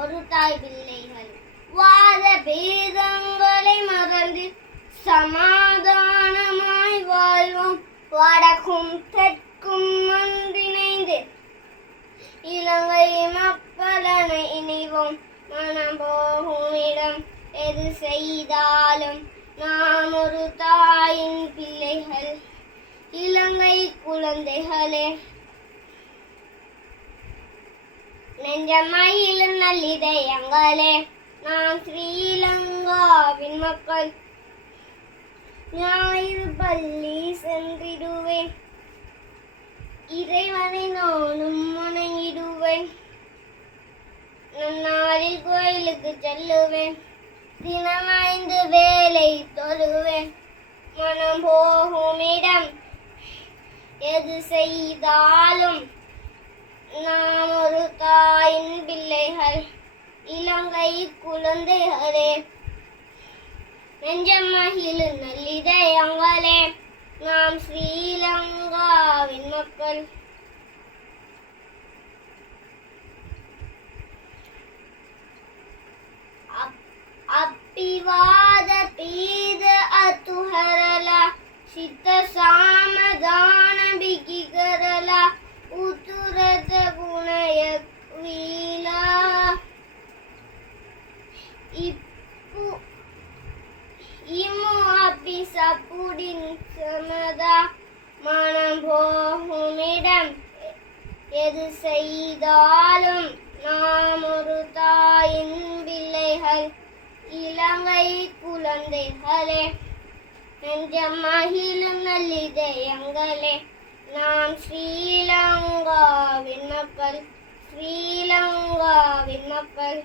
ஒரு தாய் பிள்ளைகள் வாத பேதங்களை மறந்து சமாதானமாய் வாழ்வோம். வடக்கும் தெற்கும் ஒன்றிணைந்து இலங்கை மக்களனை இணைவோம். மனம் போகும் இடம் எது செய்தாலும் நாம் ஒரு தாயின் பிள்ளைகள், இலங்கை குழந்தைகளே. நெஞ்சமயிலும் நல்லிதயங்களே, நாம் ஸ்ரீலங்காவின் மக்கள். ஞாயிறு பள்ளி சென்றிடுவேன், இறைவனை நானும் வணங்கிடுவேன். நன்னாளில் கோயிலுக்கு செல்லுவேன், தினம் 5 வேளை தொழுவேன். மனம் போகும் இடம் எது செய்தாலும் நாம் ஒரு தாயின் பிள்ளைகள், இலங்கை குழந்தைகளே. நெஞ்சம் மகிழும் நல்லிதயங்களே, நாம் ஸ்ரீலங்காவின் மக்கள். අපිවාද පීද අතුහැරලා සිත සාමදාන බිකි කරලා උතුරට ගුණයක් වීලා ඉමු අපි සපුඩින් සමදා. மனம் போகும் இடம் எது செய்தாலும் நாம் ஒரு தாயின் பிள்ளைகள், இலங்கை குழந்தைகளே. நெஞ்சம் மகிழும் நல்லிதயங்களே, நாம் ஸ்ரீலங்காவின் மக்கள், ஸ்ரீலங்காவின் மக்கள்,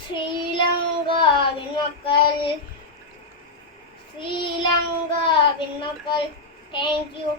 ஸ்ரீலங்காவின் மக்கள், ஸ்ரீலங்காவின் மக்கள். Thank you.